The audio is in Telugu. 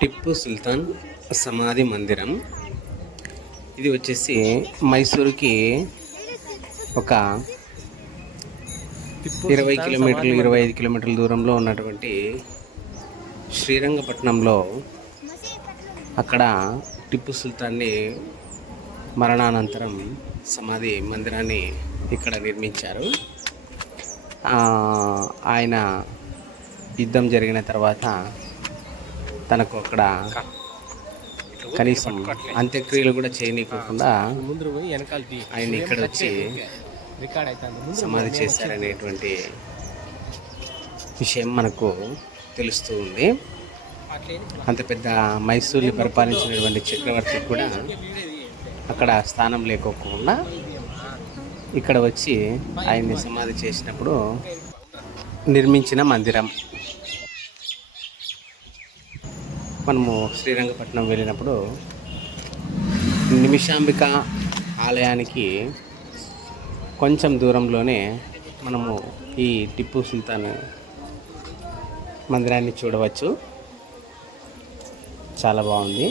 టిప్పు సుల్తాన్ సమాధి మందిరం. ఇది వచ్చేసి మైసూరుకి ఒక 20 కిలోమీటర్లు 25 కిలోమీటర్ల దూరంలో ఉన్నటువంటి శ్రీరంగపట్నంలో అక్కడ టిప్పు సుల్తాన్ని మరణానంతరం సమాధి మందిరాన్ని ఇక్కడ నిర్మించారు. ఆయన యుద్ధం జరిగిన తర్వాత తనకు అక్కడ కనీసం అంత్యక్రియలు కూడా చేయనీయకుండా ఆయన ఇక్కడ వచ్చి సమాధి చేశారనేటువంటి విషయం మనకు తెలుస్తూ ఉంది. అంత పెద్ద మైసూర్ని పరిపాలించినటువంటి చక్రవర్తి కూడా అక్కడ స్థానం లేకోకుండా ఇక్కడ వచ్చి ఆయన్ని సమాధి చేసినప్పుడు నిర్మించిన మందిరం. మనము శ్రీరంగపట్నం వెళ్ళినప్పుడు నిమిషాంబిక ఆలయానికి కొంచెం దూరంలోనే మనము ఈ టిప్పు సుల్తాన్ మందిరాన్ని చూడవచ్చు. చాలా బాగుంది.